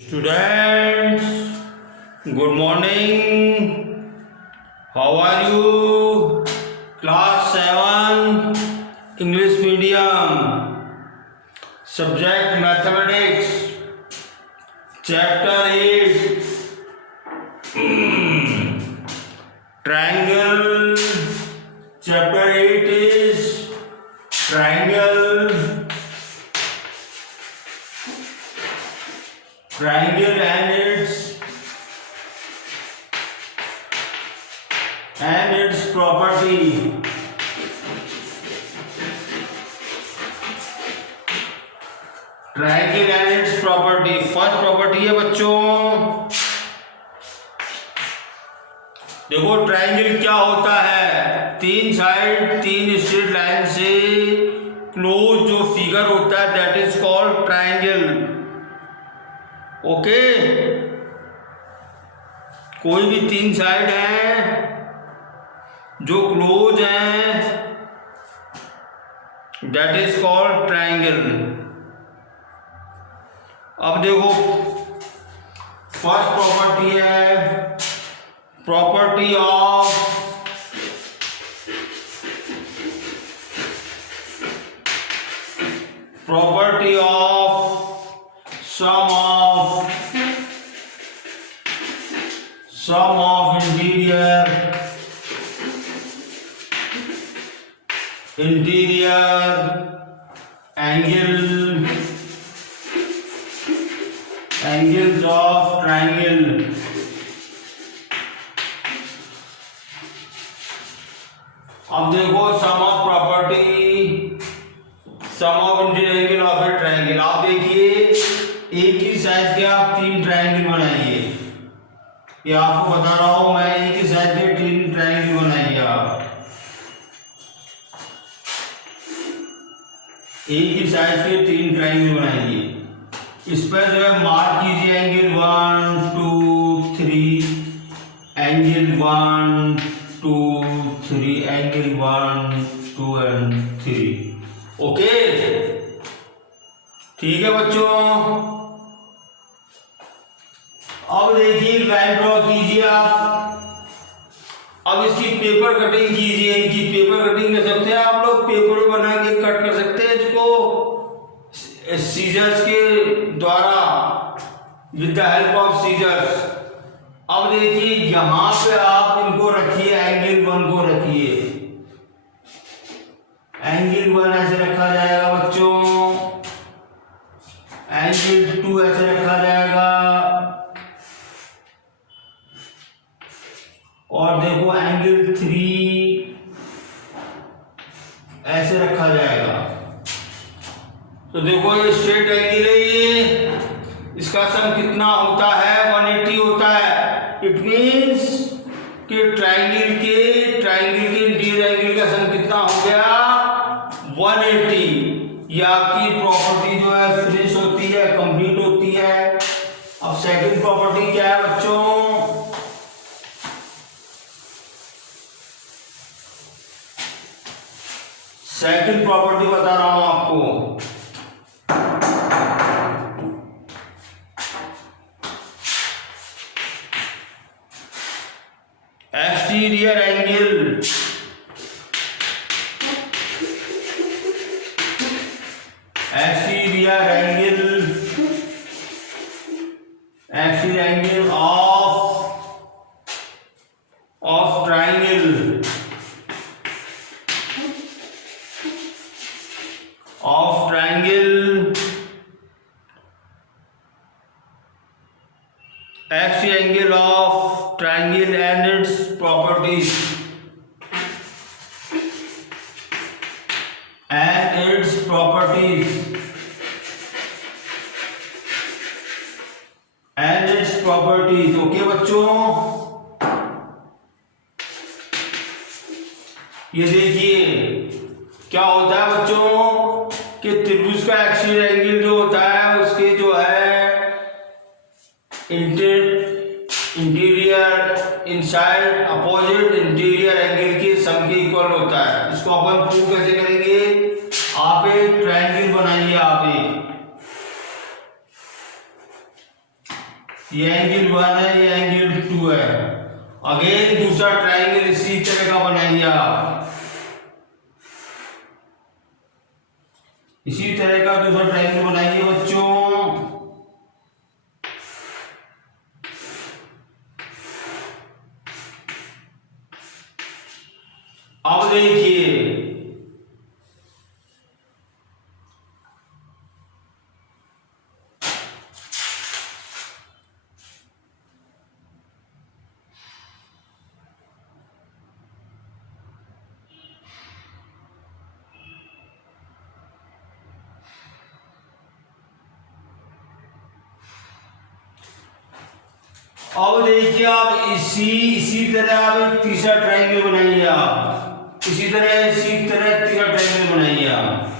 Students, good morning. How are you? Class 7 English medium. Subject mathematics. Chapter 8. Triangle. Chapter 8 is triangle. Triangle and its property. Triangle and its property. First property है बच्चों, देखो triangle क्या होता है, तीन side तीन straight line से close जो फिगर होता है that is called triangle. Okay, कोई भी तीन साइड है जो क्लोज है दैट इज कॉल्ड ट्रायंगल। अब देखो फर्स्ट प्रॉपर्टी है property of sum of interior angles of triangle। अब देखो sum of interior angle of a triangle. आप देखिए एक ही साइज के आप तीन ट्रायंगल बनाइए, ये आपको बता रहा हूं मैं, एक ही साइज के तीन ट्रायंगल बनाइए आप, एक ही साइज के तीन ट्रायंगल बनाइए। इस पर जो है मार्क कीजिए angle 1 2 3, angle 1 2 3, angle 1 2 and 3। Okay, ठीक है बच्चों। अब देखिए लाइन ड्रॉ कीजिए आप, अब इसकी पेपर कटिंग कीजिए, इनकी पेपर कटिंग कर सकते हैं आप लोग, पेपर बना के कट कर सकते हैं इसको सीजर्स के द्वारा, with the help of scissors. अब देखिए यहां पे आप इनको रखिए, एंगल 1 को रखिए, एंगल 1 ऐसे रखा जाएगा बच्चों, एंगल 2 ऐसे रखा जाएगा, और देखो एंगल 3 ऐसे रखा जाएगा। तो देखो ये स्ट्रेट एंगल है, ये इसका सम कितना होता है 180 होता है। इट मींस कि ट्रायंगल के इंटीरियर एंगल का सम कितना हो गया 180। ये आपकी प्रॉपर्टी जो है फिनिश होती है, कंप्लीट होती है। अब सेकंड प्रॉपर्टी क्या है बच्चों, सेकंड प्रॉपर्टी बता रहा हूं आपको, exterior angle of triangle angle of triangle and its properties okay बच्चों, ये देखिए क्या होता है बच्चों कि त्रिभुज का एक्सियल एंगल जो होता है उसके जो है interior inside opposite interior angle के सम के इक्वल होता है। इसको अपन प्रूव कैसे करेंगे, आप एक ट्रायंगल बनाइए, आप एक ये एंगल 1 है, ये एंगल 2 है। अगेन दूसरा ट्राइंगल इसी तरह का बनाइए आप, इसी तरह का दूसरा ट्राइंगल बनाइए बच्चों। अब देखिए आप इसी तरह आप एक तीसरा ट्रायंगल बनाइए, आप इसी तरह तीसरा ट्रायंगल बनाइए आप।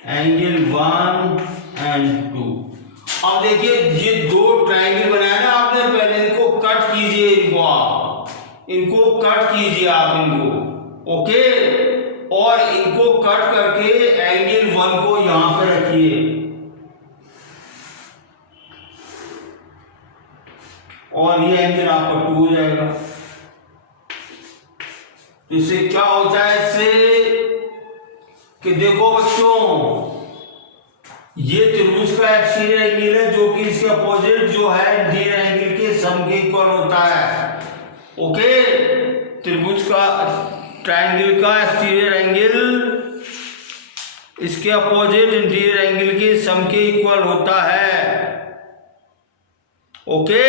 Angle 1 and 2। अब देखिए ये दो ट्रायंगल बनाया ना आपने, पहले इनको कट कीजिए, इनको कट कीजिए आप इनको, ओके। और इनको कट करके एंगल 1 को यहां पे रखिए, और ये एंगल आपका 2 हो जाएगा। तो इससे क्या होता है, इससे कि देखो बच्चों, ये त्रिभुज का एक्सटीरियर एंगल है जो कि इसके अपोजिट जो है इंटीरियर एंगल के सम के इक्वल होता है, ओके। त्रिभुज का ट्रायंगल का एक्सटीरियर एंगल इसके अपोजिट इंटीरियर एंगल के सम के इक्वल होता है, ओके,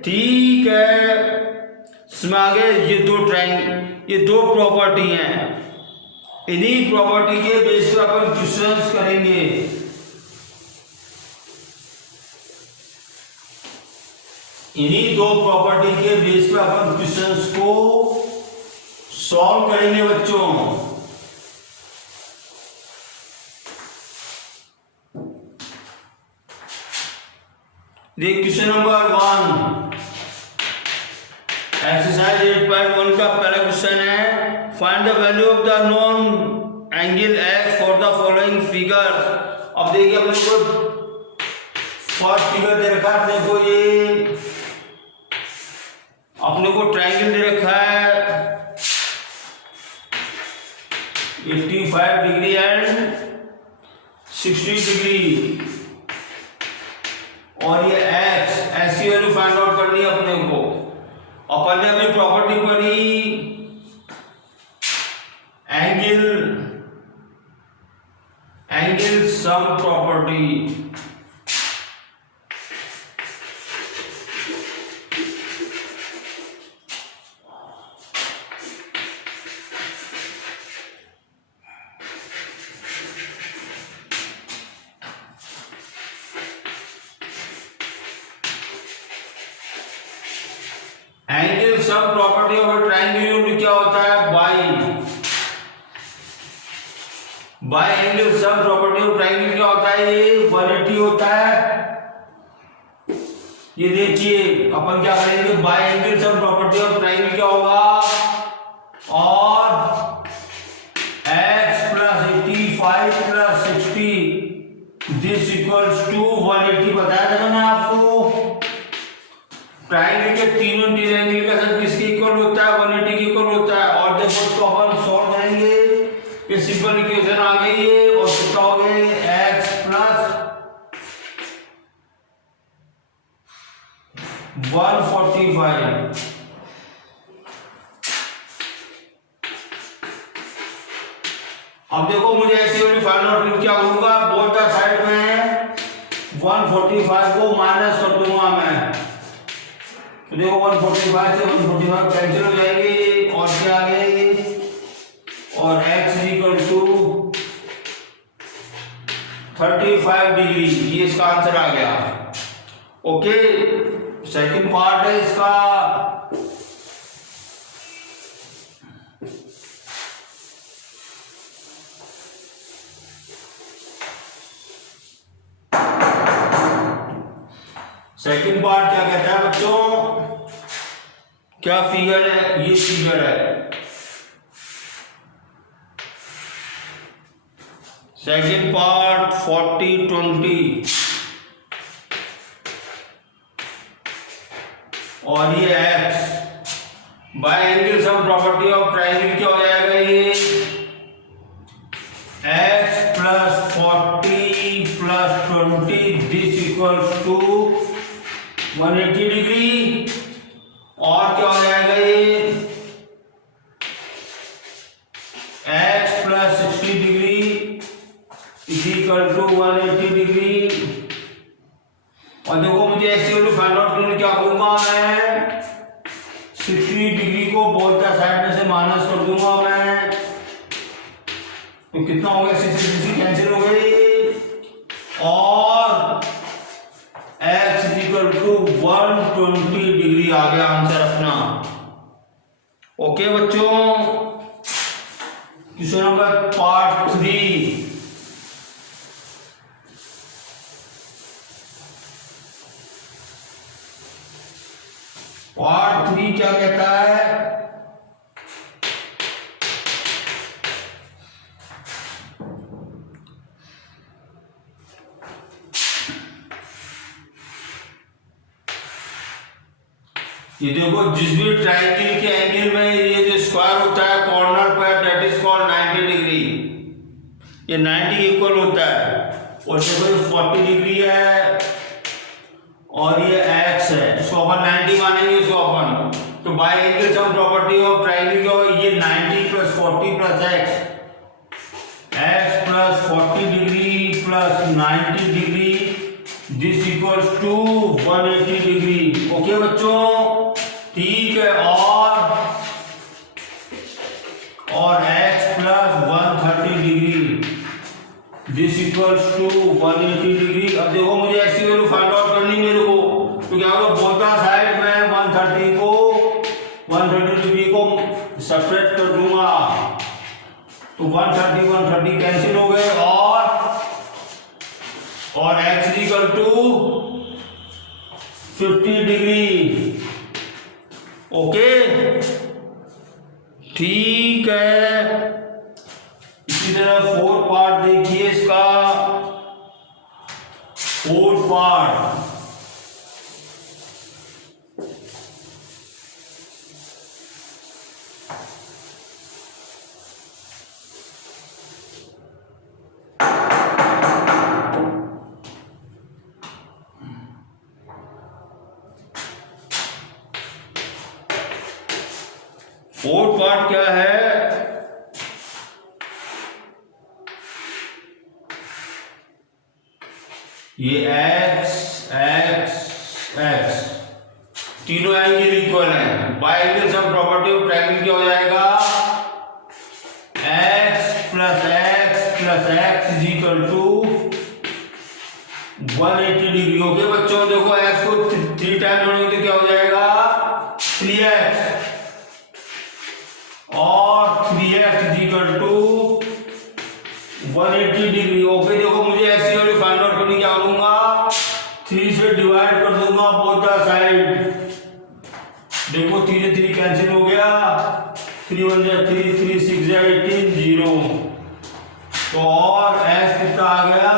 ठीक है। इसमें आगे ये दो ट्रायंगल, ये दो प्रॉपर्टी हैं, इन्हीं प्रॉपर्टी के बेस पर अपन क्वेश्चंस करेंगे। इन्हीं दो प्रॉपर्टी के बेस पर अपन क्वेश्चंस को सॉल्व करेंगे बच्चों। देखिए क्वेश्चन नंबर 1, एक्सरसाइज 8.1 का पहला क्वेश्चन है, find the value of the non angle x for the following figure. अब देखिए अपने को फर्स्ट फिगर दे रखा है, अपने को ये अपने को ट्रायंगल दे रखा है 85 डिग्री एंड 60 डिग्री, और ये एक्स, ऐसी वैल्यू फाइंड आउट करनी है अपने को। अपन ने अपनी प्रॉपर्टी पढ़ी angle sum property. Angle sum property of triangle unit क्या होता है, by angle sum property of triangle क्या होता है, ये 180 होता है। ये देखिए अपन क्या करेंगे, bye angle sum property of triangle क्या होगा, और x + 85 + 60 दिस इक्वल्स टू 180 बताया था मैंने आपको। ट्रायंगल के तीनों इंटीरियर एंगल का सम किसके इक्वल होता है, 180 के इक्वल होता है। और जब उसको अपन सॉल्व करेंगे, ये सिंपल इक्वेशन आ गई है, और कितना हो गया, x + 145। अब देखो मुझे ऐसी वाली फाइंड आउट क्या होगा, बोथ द साइड में 145 को माइनस कर दूंगा मैं, तो देखो 145 से 145 कैंसिल हो जाएंगे, और क्या आ गए, और x = 35 डिग्री, ये इसका आंसर आ गया, ओके। सेकंड पार्ट है इसका, सेकंड पार्ट क्या कहता है बच्चों, क्या फिगर है, ये फिगर है। सेकेंड पार्ट 40-20 और ये x by angle sum property of triangle क्या हो जाएगा, ये x plus 40 plus 20 this equals to 180 degree और क्या हो जाएगा, ये x plus 60 degree is equal to 180 degree. और देखो मुझे ऐसे वैल्यू फाइंड आउट करने क्या करूंगा, मैं 60 डिग्री को बोथ द साइड में से माइनस कर दूंगा मैं, तो कितना हो गया, 60 कैंसिल हो गई और x is equal to 120 degree आ गया आंसर अपना। ओके बच्चों, क्वेश्चन नंबर पार्ट 3। पार्ट 3 क्या कहता है, ये देखो जिस भी ट्रायंगल के एंगल में ये जो स्क्वायर होता है कॉर्नर पर दैट इज कॉल्ड 90 डिग्री, ये 90 इक्वल होता है और देखो ये 40 डिग्री है और ये x है, इसको अपन 90 मानेंगे इसको अपन, तो by angle sum property of triangle क्या होगा, ये 90 plus 40 plus x plus 40 degree plus 90 degree this equals to 180 degree. Okay बच्चों, ठीक है, और x plus 130 degree this equals to 180 degree. अब देखो मुझे ऐसी वैल्यू फाइंड आउट करनी मेरे को, तो क्या होगा, बोथ द साइड में 130 डिग्री को सेपरेट कर दूंगा, तो 130 कैंसिल हो गए और x equal to 50 degree. Okay ठीक है, इसी तरह 4th पार्ट देखिए इसका, 4th पार्ट क्या है, ये x तीनों एंगल इक्वल है, by angle sum property of triangle क्या हो जाएगा, x plus x is equal to 180 degree. Okay बच्चों, देखो x को 3 टाइम जोड़ेंगे तो क्या हो जाएगा, 3x और 3x is equal to 180 degree. Okay देखो मुझे ऐसी वैल्यू फाइंड आउट करने क्या करूंगा, 3 से डिवाइड कर दूंगा बोथ द साइड, देखो 3 से 3 कैंसिल हो गया, 3 1 जा 3 3 6 जा 18 0, तो और x कितना आ गया,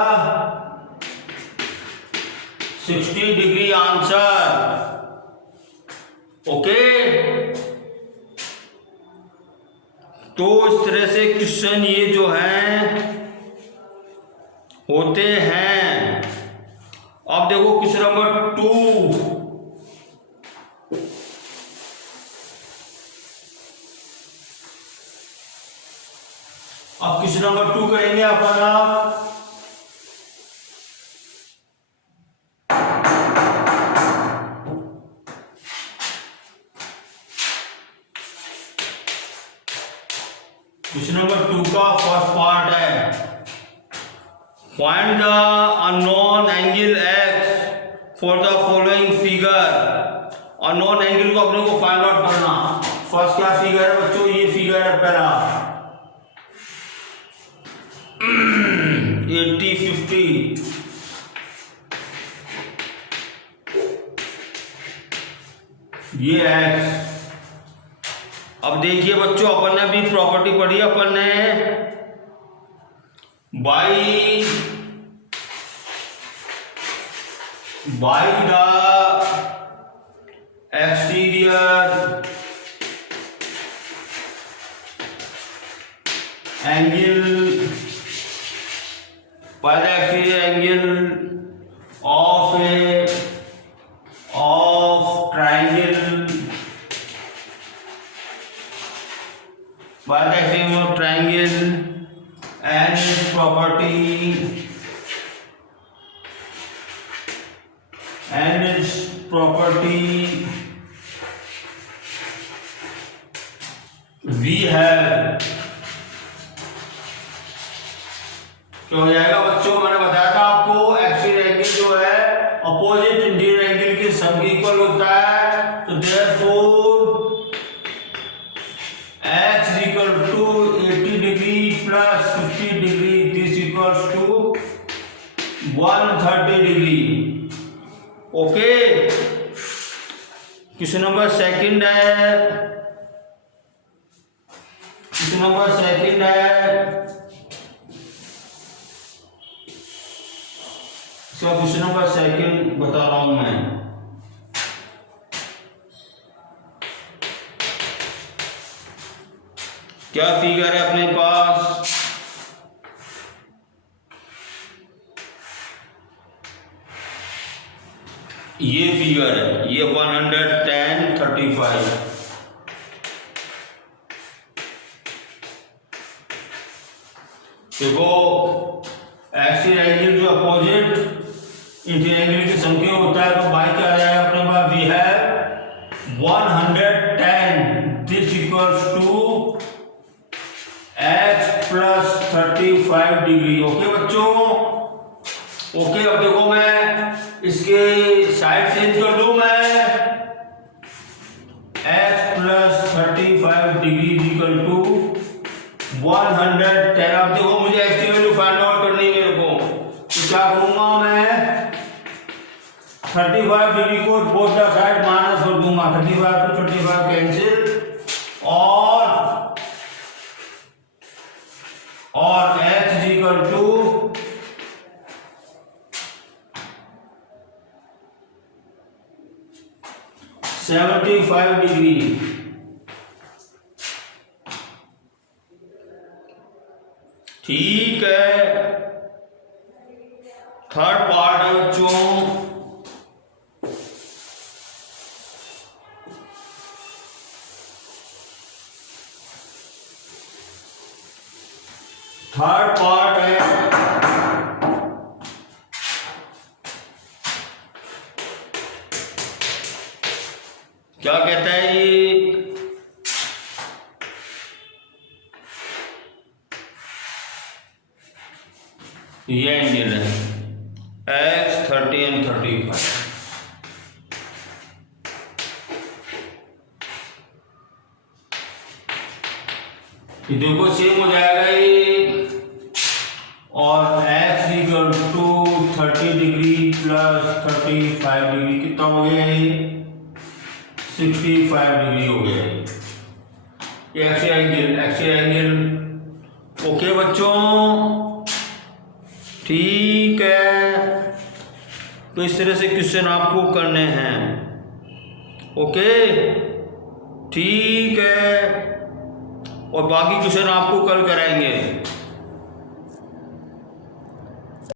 60 डिग्री आंसर। ओके, तो इस तरह से क्वेश्चन ये जो हैं होते हैं। अब देखो क्वेश्चन नंबर 2, अब क्वेश्चन नंबर 2 करेंगे अपन। क्वेश्चन नंबर 2 का फर्स्ट पार्ट है, find the unknown angle x for the following figure. Unknown angle को अपने को फाइंड आउट करना। फर्स्ट क्या फिगर है बच्चों, ये फिगर है पहला 80 50, ये x। अब देखिए बच्चों, अपन ने भी प्रॉपर्टी पढ़ी, अपन ने by the exterior angle, by the exterior angle of triangle, by the exterior of triangle and its property we have, तो हो जाएगा बच्चों, मैंने बताया था आपको एक्सियल एंगल जो है अपोजिट इंटीरियर एंगल के सम इक्वल होता है, तो therefore x is equal to 80 degree plus 50 degree, this equals to 130 degree. Okay, question number second है, क्वेश्चन नंबर सेकंड है, क्वेश्चन नंबर सेकंड बता रहा हूं मैं। क्या फिगर है अपने पास? ये फिगर है, ये 110/35। देखो एक्सियल एंगल जो अपोजिट इंटीरियर एंगल की संख्या होता है, तो बाई क्या आ जाएगा अपने पास? We have 110, this equals to x plus 35 degree. Okay बच्चों, ओके। अब देखो मैं इसके साइड चेंज कर लूं मैं, x plus 35 degree equal to 110। अब देखो मुझे x की वैल्यू फाइंड आउट करनी है मेरे को, तो क्या करूंगा मैं? 35 डिग्री को बोथ द साइड माइनस कर दूंगा, 35 to 35 कैंसिल, और x is equal to 75 degree. ठीक है, थर्ड पार्ट है बच्चों। थर्ड पार्ट है, क्या कहता है ये एंगल है x 30 and 35। देखो सेम हो जाएगा ये, और x equal to 30 degree plus 35 degree कितना हो गया ये? 65 डिग्री हो गया ये एक्सियल एंगल। ओके बच्चों, ठीक है। तो इस तरह से क्वेश्चन आपको करने हैं। ओके, ठीक है, और बाकी क्वेश्चन आपको कल कराएंगे।